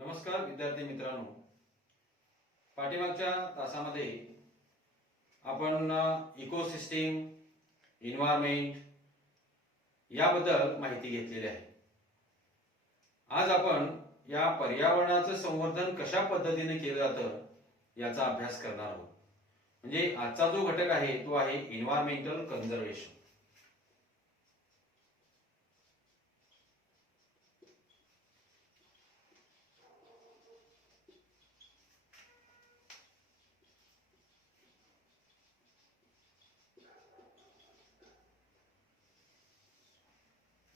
नमस्कार विद्यार्थी मित्रांनो, पाठीमागच्या तासामध्ये आपण इकोसिस्टीम, एन्व्हायरमेंट याबद्दल माहिती घेतलेली आहे. आज आपण या पर्यावरणाचं संवर्धन कशा पद्धतीने केलं जातं याचा अभ्यास करणार आहोत. म्हणजे आजचा जो घटक आहे तो आहे एन्व्हायरमेंटल कन्झर्वेशन.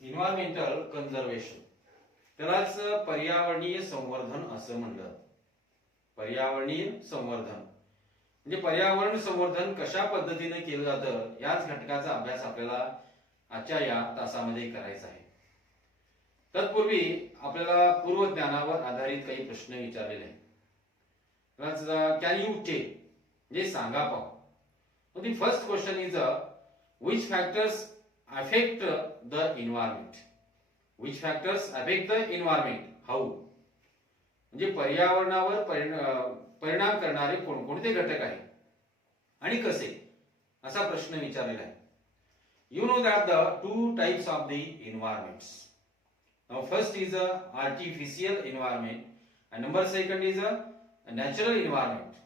एन्व्हायरमेंटल कन्झर्वेशन त्यालाच पर्यावरणीय संवर्धन असं म्हणलं. पर्यावरणीय संवर्धन म्हणजे पर्यावरण संवर्धन कशा पद्धतीने केलं जातं याच घटकाचा अभ्यास आपल्याला आजच्या या तासामध्ये करायचा आहे. तत्पूर्वी आपल्याला पूर्वज्ञानावर आधारित काही प्रश्न विचारलेले आहेत. कॅन यू टेल म्हणजे सांगा पाहू. The first question is which factors affect the environment? Which factors affect the environment? How? म्हणजे पर्यावरणावर परिणाम करणारे कोणकोणते घटक आहेत आणि कसे, असा प्रश्न विचारलेला आहे. You know that the two types of the environments. Now first is a artificial environment and number second is a natural environment.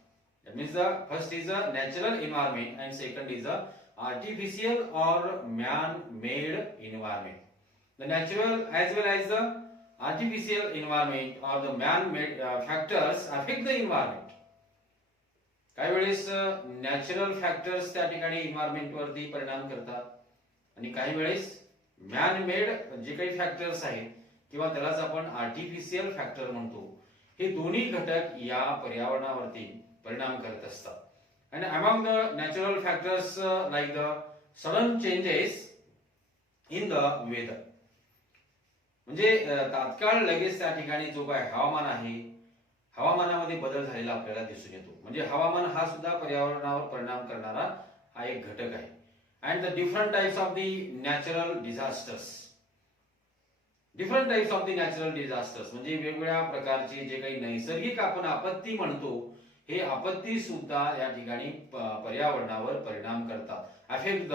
That means the first is a natural environment and second is a artificial or man-made environment. The natural as well as the artificial environment or the man-made factors affect the environment. काही वेळेस natural factors त्या ठिकाणी environment वरती परिणाम करतात आणि काही वेळेस मॅन मेड जे काही फॅक्टर्स आहेत किंवा त्यालाच आपण आर्टिफिशियल फॅक्टर म्हणतो, हे दोन्ही घटक या पर्यावरणावरती परिणाम करत असतात. And among the natural factors like the sudden changes in the weather, म्हणजे तात्काळ लगेच त्या ठिकाणी जो काय हवामान आहे, हवामानामध्ये बदल झालेला आपल्याला दिसून येतो. म्हणजे हवामान हा सुद्धा पर्यावरणावर परिणाम करणारा हा एक घटक आहे. And the different types of the natural disasters. Different types of the natural disasters म्हणजे वेगवेगळ्या प्रकारचे जे काही नैसर्गिक आपण आपत्ती म्हणतो, हे आपत्ती सुद्धा या ठिकाणी पर्यावरणावर परिणाम करतात. Affect the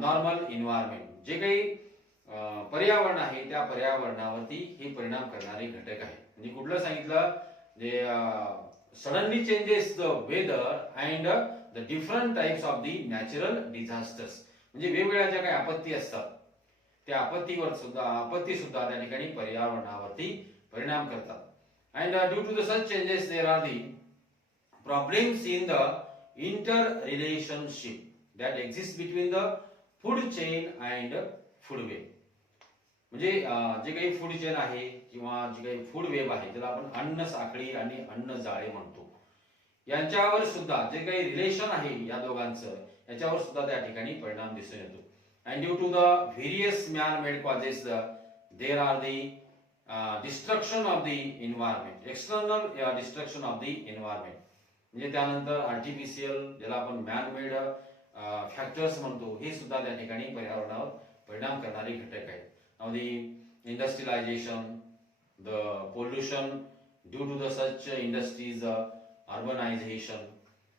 normal environment. जे काही पर्यावरण आहे त्या पर्यावरणावरती हे परिणाम करणारे घटक आहे. म्हणजे कुठलं सांगितलं, जे suddenly changes the weather and the different types of the natural disasters. म्हणजे वेगवेगळ्या ज्या काही आपत्ती असतात त्या आपत्ती सुद्धा त्या ठिकाणी पर्यावरणावरती परिणाम करतात. And due to the such changes there are the problems in the interrelationship that exists between the food chain and food web. म्हणजे जे काही फूड चेन आहे किंवा जे काही फूड वेब आहे त्याला आपण अन्न साखळी आणि अन्न जाळे म्हणतो, यांच्यावर सुद्धा जे काही रिलेशन आहे या दोघांचं याच्यावर सुद्धा त्या ठिकाणी परिणाम दिसून येतो. And due to the various man made causes there are the destruction of the environment, external destruction of the environment. म्हणजे त्यानंतर आर्टिफिशियल ज्याला आपण मॅन मेड फॅक्टर्स म्हणतो, हे सुद्धा त्या ठिकाणी पर्यावरणावर परिणाम करणारे घटक आहेत. Now the industrialization, the pollution due to the such industries, urbanization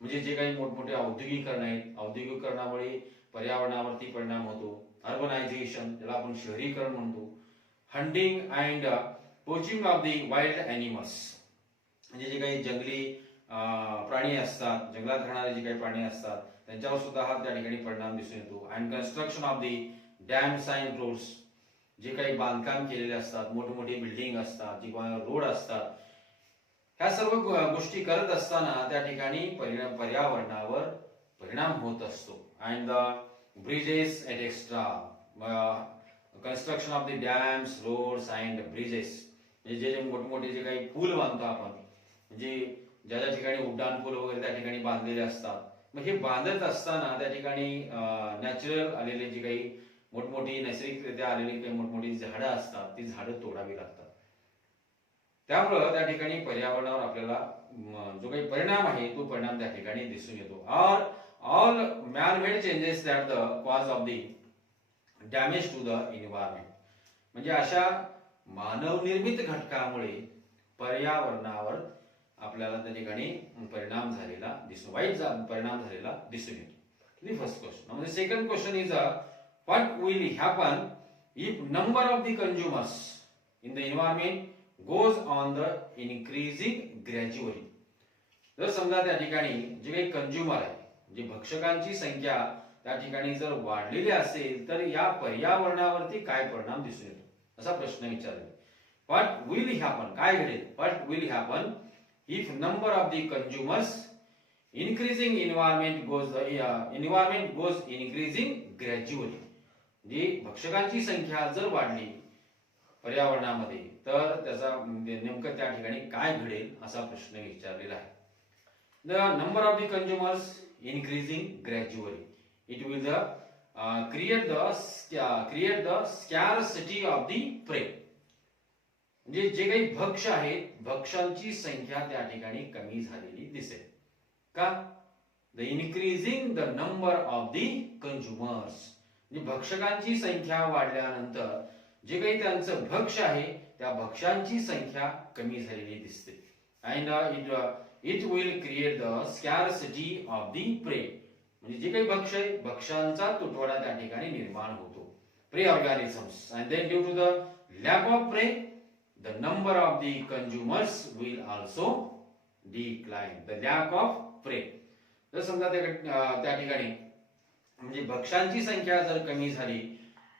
म्हणजे जे काही मोठमोठे औद्योगिकरण आहेत, औद्योगिकरणामुळे पर्यावरणावरती परिणाम होतो. अर्बनायझेशन ज्याला आपण शहरीकरण म्हणतो. Hunting and poaching of the wild animals म्हणजे जे काही जंगली प्राणी असतात, जंगलात राहणारे जे काही प्राणी असतात त्यांच्यावर सुद्धा हा त्या ठिकाणी परिणाम दिसून येतो. And construction of the dams and roads, जे काही बांधकाम केलेले असतात, मोठमोठी बिल्डिंग असतात किंवा रोड असतात, ह्या सर्व गोष्टी करत असताना त्या ठिकाणी पर्यावरणावर परिणाम होत असतो. And the bridges etcetera, construction of the dams, roads and bridges म्हणजे जे मोठमोठे जे काही पूल बांधतो आपण, म्हणजे ज्या ज्या ठिकाणी उड्डाण पूल वगैरे त्या ठिकाणी बांधलेले असतात, मग हे बांधत असताना त्या ठिकाणी नॅचरल आलेले जे काही मोठमोठी नैसर्गिकरित्या आलेली काही मोठमोठी झाडं असतात ती झाडं तोडावी लागतात. त्यामुळं त्या ठिकाणी पर्यावरणावर आपल्याला जो काही परिणाम आहे तो परिणाम त्या ठिकाणी दिसून येतो. All man made changes that the cause of the damage to the environment म्हणजे अशा मानव निर्मित घटकामुळे पर्यावरणावर आपल्याला त्या ठिकाणी परिणाम झालेला दिसून वाईट परिणाम झालेला दिसून येतो. First question. म्हणजे second question is what will happen if number of the consumers in the environment goes on the increasing gradually. जर समजा त्या ठिकाणी जे काही कंझ्युमर आहे, जे भक्षकांची संख्या त्या ठिकाणी जर वाढलेली असेल तर या पर्यावरणावरती काय परिणाम दिसून येतो असा प्रश्न विचारला. व्हॉट विल हॅपन, काय घडेल, what will happen if number of the consumers increasing environment goes increasing gradually. जी भक्षकांची संख्या जर वाढली पर्यावरणामध्ये तर त्याचा नेमकं त्या ठिकाणी काय घडेल असा प्रश्न विचारलेला आहे. The number of the consumers increasing gradually, it will create the scarcity of the prey. म्हणजे जे काही भक्ष आहेत, भक्षांची संख्या त्या ठिकाणी कमी झालेली दिसेल. का? The increasing the number of the consumers, म्हणजे भक्षकांची संख्या वाढल्यानंतर जे काही त्यांचं भक्ष आहे त्या भक्षांची संख्या कमी झालेली दिसते. And it will create the scarcity of the prey, म्हणजे जे काही भक्ष आहे भक्षांचा तुटवडा त्या ठिकाणी निर्माण होतो. Prey organisms. And then due to the lack of prey the number of the consumers will also decline. The lack of prey. जर समजा त्या ठिकाणी म्हणजे भक्षांची संख्या जर कमी झाली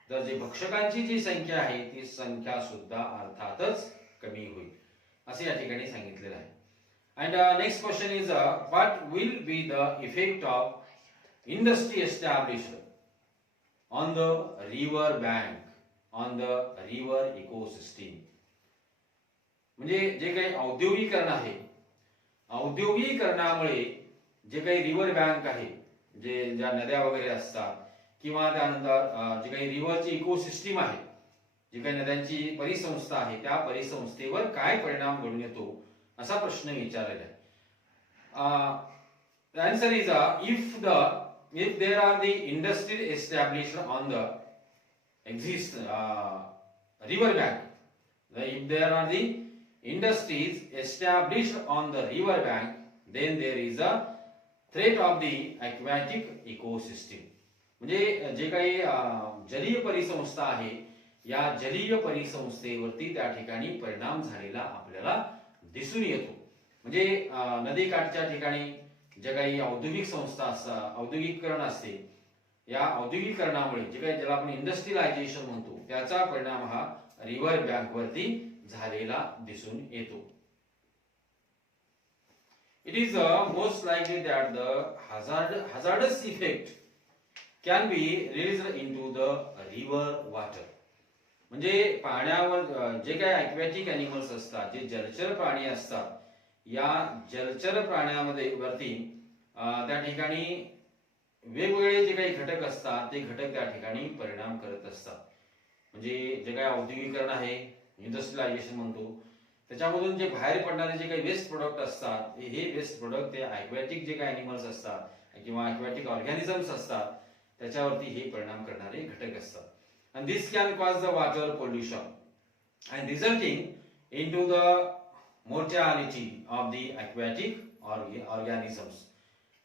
तर जे भक्षकांची जी संख्या आहे ती संख्या सुद्धा अर्थातच कमी होईल असे या ठिकाणी सांगितलेलं आहे. And next question is what will be the effect of industry established on the river bank, on the river ecosystem. म्हणजे जे काही औद्योगिकरण आहे, औद्योगिकरणामुळे जे काही रिव्हर बँक आहे, जे ज्या नद्या वगैरे असतात किंवा त्यानंतर जे काही रिव्हरची इकोसिस्टीम आहे, जी काही नद्यांची परिसंस्था आहे त्या परिसंस्थेवर काय परिणाम घडून येतो असा प्रश्न विचारलेला आहे. The answer is if there are the industry established on the river bank, if there are the industries established on the river bank, then there is a threat of the aquatic ecosystem. म्हणजे जे काही जलीय परिसंस्था आहे या जलीय परिसंस्थेवरती त्या ठिकाणी परिणाम झालेला आपल्याला दिसून येतो. म्हणजे नदीकाठच्या ठिकाणी जे काही औद्योगिक संस्था असतात, औद्योगिकरण असते, या औद्योगिकरणामुळे जे काही ज्याला आपण इंडस्ट्रियलायझेशन म्हणतो त्याचा परिणाम हा रिव्हर बँक वरती झालेला दिसून येतो. It is most likely that the hazardous effect can be released into the river water. म्हणजे पाण्यावर जे काही ॲक्वॅटिक ॲनिमल्स असतात, जे जलचर प्राणी असतात, या जलचर प्राण्यामध्ये वरती त्या ठिकाणी वेगवेगळे जे काही घटक असतात ते घटक त्या ठिकाणी परिणाम करत असतात. म्हणजे जे काही औद्योगिकरण आहे, इंडस्ट्रियलायझेशन म्हणतो, त्याच्यामधून जे बाहेर पडणारे जे काही वेस्ट प्रोडक्ट असतात हे वेस्ट प्रोडक्ट ते ॲक्वॅटिक जे काही ॲनिमल्स असतात किंवा ॲक्वॅटिक ऑर्गॅनिझम्स असतात त्याच्यावरती हे परिणाम करणारे घटक असतात. and this can cause the water pollution and resulting into the mortality of the aquatic organisms.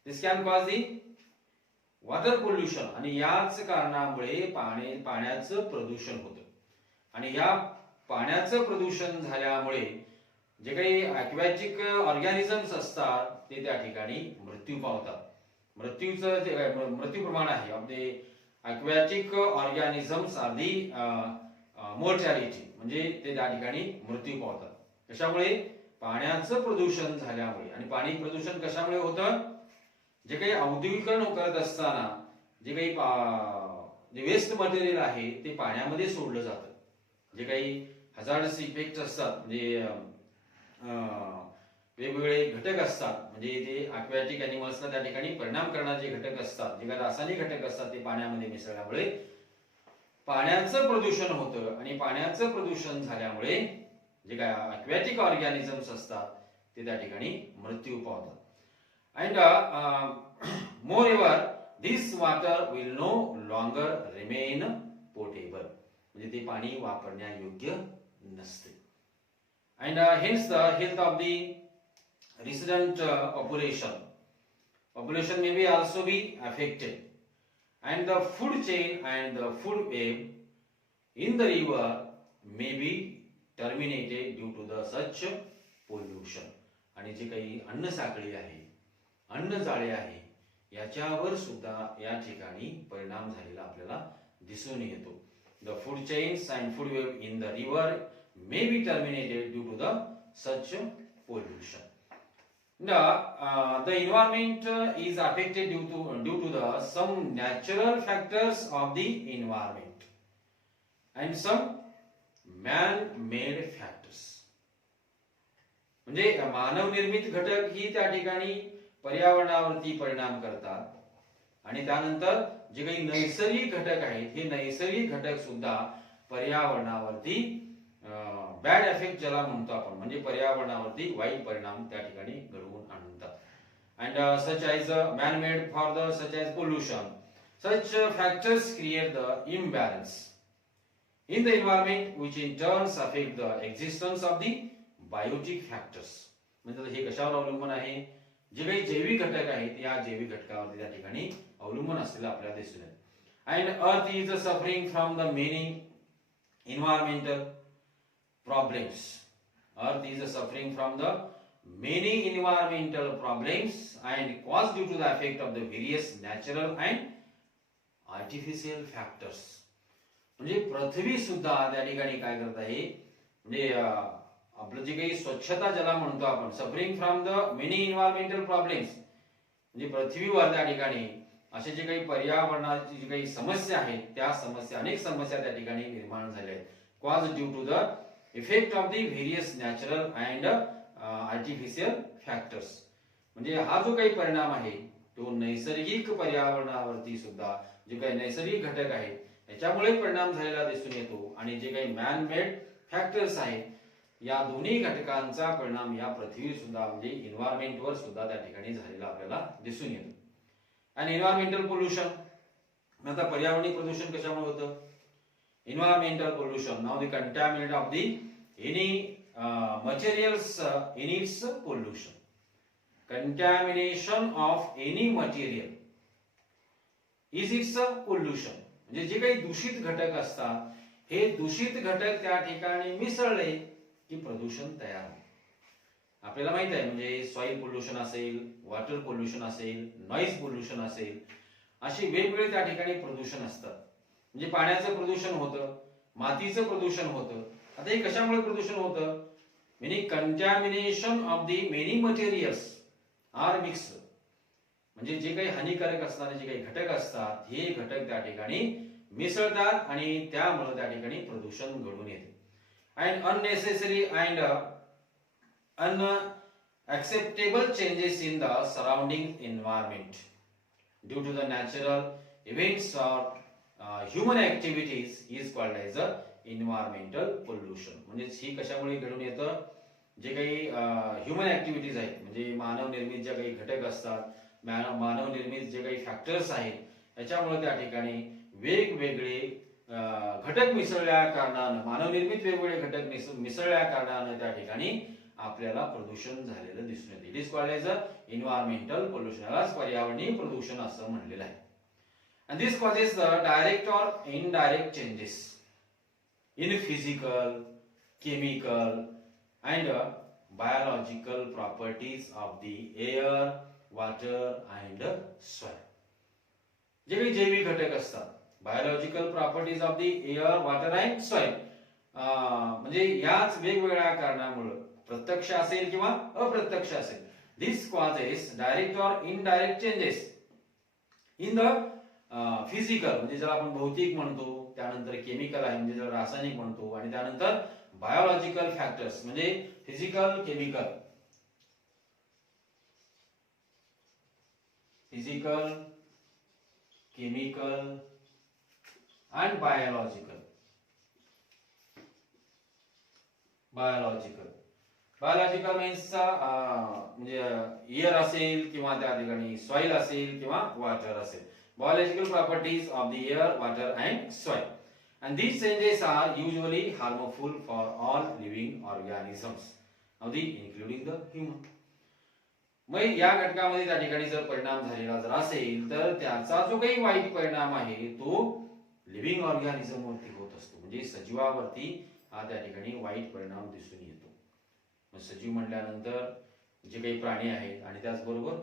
This can cause the water pollution आणि याच कारणामुळे पाण्याचं प्रदूषण होतं. आणि या पाण्याचं प्रदूषण झाल्यामुळे जे काही ॲक्वॅटिक ऑर्गॅनिझम्स असतात ते त्या ठिकाणी मृत्यू पावतात. मृत्यूचं जे मृत्यू प्रमाण आहे आपले aquatic organisms are the mortality, म्हणजे ते त्या ठिकाणी मृत्यू पावतात. कशामुळे? पाण्याचं प्रदूषण झाल्यामुळे. आणि पाणी प्रदूषण कशामुळे होतं? जे काही औद्योगिकरण करत असताना जे काही जे वेस्ट मटेरियल आहे ते पाण्यामध्ये सोडलं जातं. जे काही हजार्डस इफेक्ट असतात म्हणजे वेगवेगळे घटक असतात, म्हणजे ते ॲक्वॅटिक ॲनिमल्सला त्या ठिकाणी परिणाम करणारे जे घटक असतात, जे काही रासायनिक घटक असतात ते पाण्यामध्ये मिसळल्यामुळे पाण्याचं प्रदूषण होतं. आणि पाण्याचं प्रदूषण झाल्यामुळे जे काय ॲक्वॅटिक ऑर्गॅनिझम्स असतात ते त्या ठिकाणी मृत्यू पावतात. And moreover this water will no longer remain potable, म्हणजे ते पाणी वापरण्यायोग्य नसते. and hence the health of the resident population may be also be affected, and the food chain and the food web in the river may be terminated due to the such pollution. आणि जे काही अन्न साखळी आहे, अन्न जाळे आहे, याच्यावर सुद्धा या ठिकाणी परिणाम झालेला आपल्याला दिसून येतो. The food chains and food web in the river may be terminated due to the such pollution. The environment is affected due to the some natural factors of the environment and some man-made factors. म्हणजे मानव निर्मित घटक ही त्या ठिकाणी पर्यावरणावरती परिणाम करतात, आणि त्यानंतर जे काही नैसर्गिक घटक आहेत, हे नैसर्गिक घटक सुद्धा पर्यावरणावरती बॅड इफेक्ट ज्याला म्हणतो आपण, म्हणजे पर्यावरणावरती वाईट परिणाम त्या ठिकाणी घडवून आणतात. And such as man made for the such as pollution, such factors create the imbalance in the environment which in turn affect the existence of the biotic factors. म्हणजे हे कशावर अवलंबून आहे? जे काही जैविक घटक आहेत या जैविक घटकावरती त्या ठिकाणी अवलंबून असलेलं आपल्याला दिसून येतं. And earth is suffering from the many environmental problems. Earth is suffering from the many environmental problems and caused due to the effect of the various natural and artificial factors. म्हणजे पृथ्वी सुद्धा त्या ठिकाणी काय करत आहे, म्हणजे आपलं जे काही स्वच्छता ज्याला म्हणतो आपण, suffering from the many environmental problems, म्हणजे पृथ्वीवर त्या ठिकाणी असे जे काही पर्यावरणाची जी काही समस्या आहेत, त्या समस्या, अनेक समस्या त्या ठिकाणी निर्माण झाल्या आहेत, cause due to the effect of the various natural and artificial factors. म्हणजे हा जो काही परिणाम आहे तो नैसर्गिक पर्यावरणावरती सुद्धा जे काही नैसर्गिक घटक आहेत याच्यामुळे परिणाम झालेला दिसून येतो, आणि जे काही मॅन मेड फॅक्टर्स आहेत या दोन्ही घटकांचा परिणाम या पृथ्वी सुद्धा म्हणजे एन्व्हायरमेंटवर सुद्धा त्या ठिकाणी झालेला आपल्याला दिसून येतो. आणि एन्व्हायरमेंटल पोल्युशन, आता पर्यावरणीय प्रदूषण कशामुळे होतं? Environmental pollution, now the contaminate of the any materials in its pollution. Contamination of any material is its pollution. म्हणजे जे काही दूषित घटक असतात, हे दूषित घटक त्या ठिकाणी मिसळले की प्रदूषण तयार होते. आपल्याला माहित आहे, म्हणजे सॉइल पोल्युशन असेल, वॉटर पोल्युशन असेल, नॉइज पोल्युशन असेल, अशी वेगवेगळे त्या ठिकाणी प्रदूषण असतात. म्हणजे पाण्याचं प्रदूषण होतं, मातीचं प्रदूषण होतं. आता हे कशामुळे प्रदूषण होतं? Many contamination of the many materials are mixed. म्हणजे जे काही हानिकारक असणारे जे काही घटक असतात, हे घटक त्या ठिकाणी मिसळतात आणि त्यामुळे त्या ठिकाणी प्रदूषण घडून येते. And unnecessary and unacceptable changes in the surrounding environment due to the natural events or human activities is called as a environmental pollution. म्हणजे ही कशामुळे घडून येतं? जे काही ह्युमन ऍक्टिव्हिटीज आहेत, म्हणजे मानव निर्मित जे काही घटक असतात, मानव निर्मित जे काही फॅक्टर्स आहेत याच्यामुळे त्या ठिकाणी वेगवेगळे घटक मिसळल्या कारणानं, मानव निर्मित वेगवेगळे घटक मिसळल्या कारणानं त्या ठिकाणी आपल्याला प्रदूषण झालेलं दिसून येते. It is called as a environmental pollution. यालाच पर्यावरणीय प्रदूषण असं म्हणलेलं आहे. And this causes the direct or indirect changes in physical, chemical and biological properties of the air, water and soil. जे काही जैविक घटक असतात, biological properties of the air, water and soil, म्हणजे याच वेगवेगळ्या कारणामुळे प्रत्यक्ष असेल किंवा अप्रत्यक्ष असेल, this causes direct or indirect changes in the physical, म्हणजे ज्याला आपण भौतिक म्हणतो, त्यानंतर केमिकल आहे म्हणजे ज्याला रासायनिक म्हणतो, आणि त्यानंतर बायोलॉजिकल फॅक्टर्स म्हणजे physical, chemical, and biological. Biological means म्हणजे एअर असेल किंवा त्या ठिकाणी सॉइल असेल किंवा वॉटर असेल. Biological properties of the air, water and soil. and these changes are usually harmful for all living organisms, including the human. मग या घटकामध्ये त्या ठिकाणी जर परिणाम झालेला जर असेल तर त्याचा जो काही वाईट परिणाम आहे तो लिव्हिंग ऑर्गॅनिझम वरती होत असतो, म्हणजे सजीवावरती हा त्या ठिकाणी वाईट परिणाम दिसून येतो. मग सजीव म्हटल्यानंतर जे काही प्राणी आहेत आणि त्याचबरोबर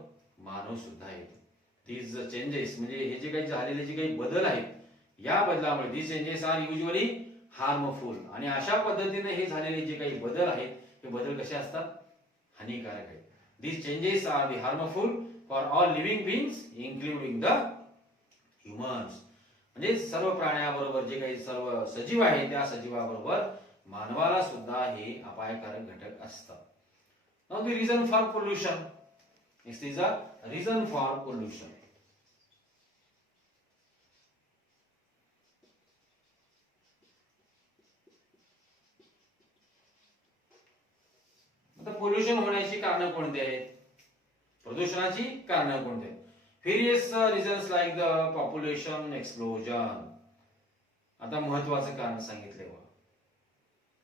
मानव सुद्धा येतो. दीज चेंजेस म्हणजे हे जे काही झालेले जे काही बदल आहेत, या बदलामुळे these changes are usually harmful, आणि अशा पद्धतीने हे झालेले जे काही बदल आहेत हे बदल कसे असतात, हानिकारक आहेत. These changes are the harmful for all living beings including the humans, म्हणजे सर्व प्राण्याबरोबर जे काही सर्व सजीव आहेत त्या सजीवाबरोबर मानवाला सुद्धा हे अपायकारक घटक असतात. Now the reason for pollution, next is a reason for pollution. आता पोल्युशन होण्याची कारण कोणती आहेत, प्रदूषणाची कारण कोणती आहेत? Various reasons like the population explosion. आता महत्वाचं कारण सांगितले बघा,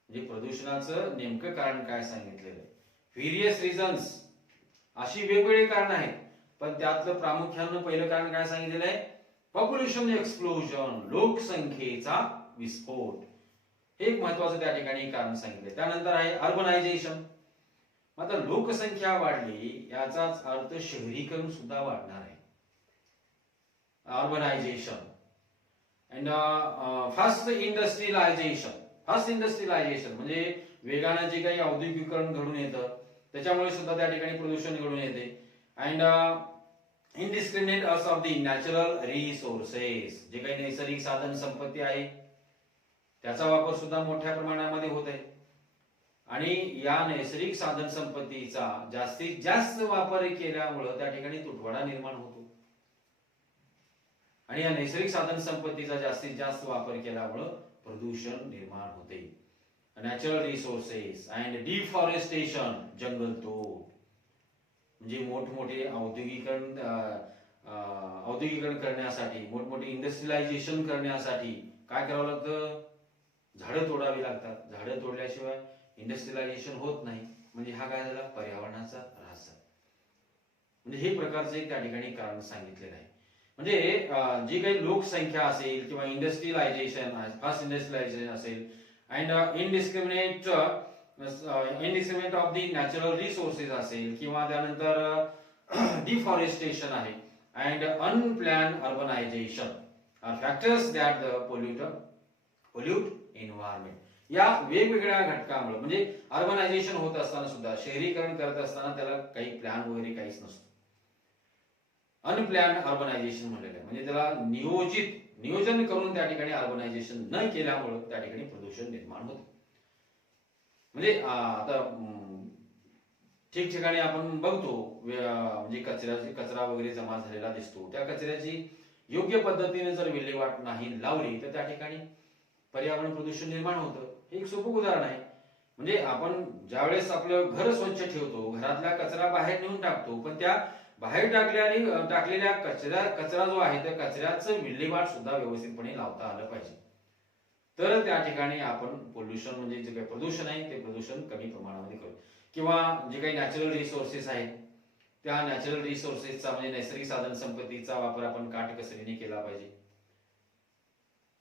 म्हणजे प्रदूषणाचं नेमकं कारण काय सांगितलेलं. व्हेरियस रिझन्स, अशी वेगवेगळी कारण आहेत, पण त्यातलं प्रामुख्यानं पहिलं कारण काय सांगितलेलं आहे, पॉप्युलेशन एक्सप्लोजन, लोकसंख्येचा विस्फोट. हे एक महत्वाचं त्या ठिकाणी कारण सांगितले. त्यानंतर आहे अर्बनायझेशन. आता लोकसंख्या वाढली याचाच अर्थ शहरीकरण सुद्धा वाढणार आहे. Urbanisation and fast industrialisation. Fast industrialisation म्हणजे वेगाने जे काही औद्योगिकरण घडून येतं त्याच्यामुळे सुद्धा त्या ठिकाणी प्रदूषण घडून येते. And indiscriminate loss of the natural resources, जे काही नैसर्गिक साधन संपत्ती आहे त्याचा वापर सुद्धा मोठ्या प्रमाणामध्ये होत आहे, आणि या नैसर्गिक साधन संपत्तीचा जास्तीत जास्त वापर केल्यामुळे त्या ठिकाणी तुटवडा निर्माण होतो, आणि या नैसर्गिक साधन संपत्तीचा जास्तीत जास्त वापर केल्यामुळे प्रदूषण निर्माण होते. नॅचरल रिसोर्सेस अँड डिफॉरेस्टेशन, जंगलतोड, म्हणजे मोठमोठे औद्योगिकरण करण्यासाठी, मोठमोठे इंडस्ट्रियलायझेशन करण्यासाठी काय करावं लागतं, झाडं तोडावी लागतात. झाडं तोडल्याशिवाय इंडस्ट्रियलायझेशन होत नाही, म्हणजे हा काय झाला, पर्यावरणाचा ऱ्हास झाला. म्हणजे हे प्रकारचं एक त्या ठिकाणी कारण सांगितलेलं आहे. म्हणजे जी काही लोकसंख्या असेल किंवा इंडस्ट्रियलायझेशन, फास्ट इंडस्ट्रियलायझेशन असेल, and indiscriminate of the natural resources असेल, किंवा त्यानंतर डिफॉरेस्टेशन आहे, and unplanned urbanization are factors that pollute environment. या वेगवेगळ्या घटकांमुळे, म्हणजे अर्बनायझेशन होत असताना सुद्धा, शहरीकरण करत असताना त्याला काही प्लॅन वगैरे काहीच नसतो. अनप्लॅन अर्बनायझेशन म्हटलेलं आहे, म्हणजे त्याला नियोजन करून त्या ठिकाणी अर्बनायझेशन न केल्यामुळे त्या ठिकाणी प्रदूषण निर्माण होते. म्हणजे आता ठिकठिकाणी आपण बघतो म्हणजे कचरा वगैरे जमा झालेला दिसतो, त्या कचऱ्याची योग्य पद्धतीने जर विल्हेवाट नाही लावली तर त्या ठिकाणी पर्यावरण प्रदूषण निर्माण होतं. हे एक सोपं उदाहरण आहे. म्हणजे आपण ज्यावेळेस आपलं घर स्वच्छ ठेवतो, घरातला कचरा बाहेर नेऊन टाकतो, पण त्या बाहेर टाकलेल्या कचरा जो आहे त्या कचऱ्याचं विल्हेवाट सुद्धा व्यवस्थितपणे लावता आलं पाहिजे, तर त्या ठिकाणी आपण पोल्युशन म्हणजे जे काही प्रदूषण आहे ते प्रदूषण कमी प्रमाणामध्ये करू. किंवा जे काही नॅचरल रिसोर्सेस आहेत त्या नॅचरल रिसोर्सेसचा म्हणजे नैसर्गिक साधन संपत्तीचा वापर आपण काटकसरीने केला पाहिजे.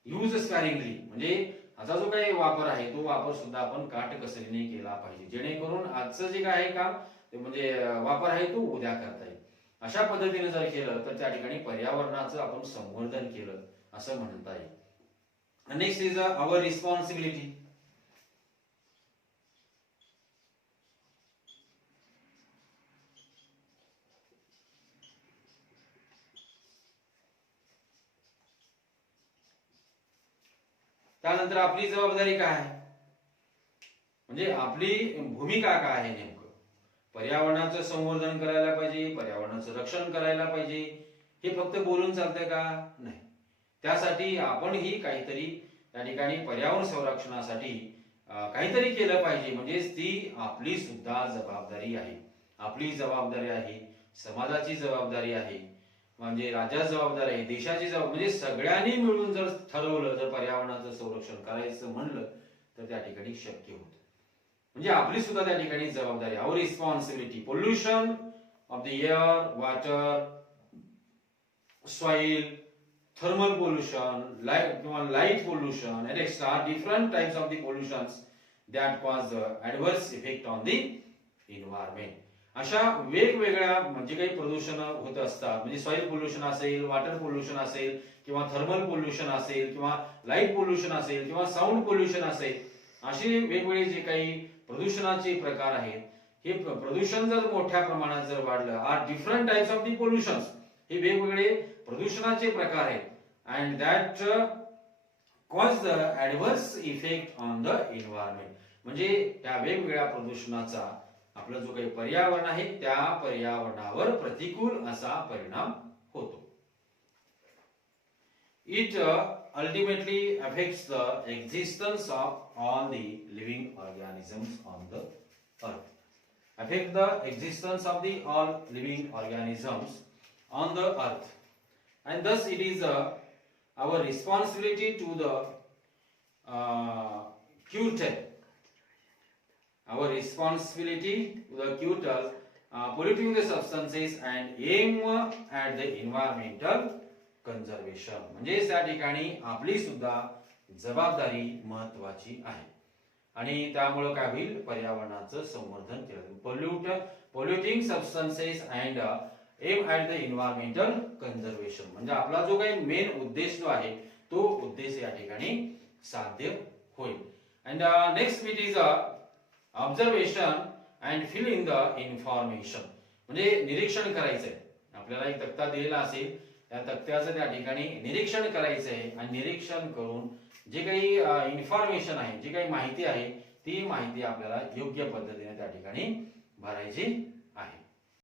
यूज स्पॅरिंगली म्हणजे आता जो काही वापर आहे तो वापर सुद्धा आपण काटकसरीने केला पाहिजे, जेणेकरून आजचं जे काय काम ते म्हणजे वापर आहे तो उद्या करता येईल. अशा पद्धतीने जर केलं तर त्या ठिकाणी पर्यावरणाचं आपण संवर्धन केलं असं म्हणता येईल. Next is our responsibility. त्यानंतर आपली जबाबदारी काय आहे, म्हणजे आपली भूमिका काय आहे, नेमकं पर्यावरणाचं संवर्धन करायला पाहिजे, पर्यावरणाचं रक्षण करायला पाहिजे. हे फक्त बोलून चालतंय का, नाही. त्यासाठी आपणही काहीतरी त्या ठिकाणी पर्यावरण संरक्षणासाठी काहीतरी केलं पाहिजे. म्हणजे ती आपली सुद्धा जबाबदारी आहे, आपली जबाबदारी आहे, समाजाची जबाबदारी आहे. म्हणजे राज्याची जबाबदारी आहे, देशाची जबाबदारी, म्हणजे सगळ्यांनी मिळून जर ठरवलं, जर पर्यावरणाचं संरक्षण करायचं म्हणलं तर त्या ठिकाणी शक्य होतं. म्हणजे आपली सुद्धा त्या ठिकाणी जबाबदारी, our responsibility. Pollution of the air, water, soil, thermal pollution, light pollution, and extra different types of the pollutions that cause adverse effect on the environment. अशा वेगवेगळ्या म्हणजे काही प्रदूषण होत असतात, म्हणजे सॉइल पोल्युशन असेल, वॉटर पोल्युशन असेल, किंवा थर्मल पोल्युशन असेल, किंवा लाईट पोल्युशन असेल, किंवा साऊंड पोल्युशन असेल, असे वेगवेगळे जे काही प्रदूषणाचे प्रकार आहेत, हे प्रदूषण जर मोठ्या प्रमाणात जर वाढलं, are different types of the pollutions, हे वेगवेगळे प्रदूषणाचे प्रकार आहेत, and that cause the adverse effect on the environment. म्हणजे त्या वेगवेगळ्या प्रदूषणाचा आपलं जो काही पर्यावरण आहे त्या पर्यावरणावर प्रतिकूल असा परिणाम होतो. It ultimately affects the existence of all the living organisms on the earth. Affect the existence of the all living organisms on the earth, and thus it is our responsibility to the curtail. Our responsibility to the curtail polluting the substances and aim at the environmental conservation. म्हणजे त्या ठिकाणी आपली सुद्धा जबाबदारी महत्वाची आहे, आणि त्यामुळे काय होईल, पर्यावरणाचं संवर्धन केलं. Polluting substances and aim at the environmental conservation. म्हणजे आपला जो काही मेन उद्देश जो आहे तो उद्देश या ठिकाणी साध्य होईल. And next it is observation and fill in the information. म्हणजे निरीक्षण करायचंय, आपल्याला एक तक्ता दिलेला असेल, त्या तक्त्याचं त्या ठिकाणी निरीक्षण करायचं आहे, आणि निरीक्षण करून जे काही इन्फॉर्मेशन आहे, जी काही माहिती आहे, ती माहिती आपल्याला योग्य पद्धतीने त्या ठिकाणी भरायची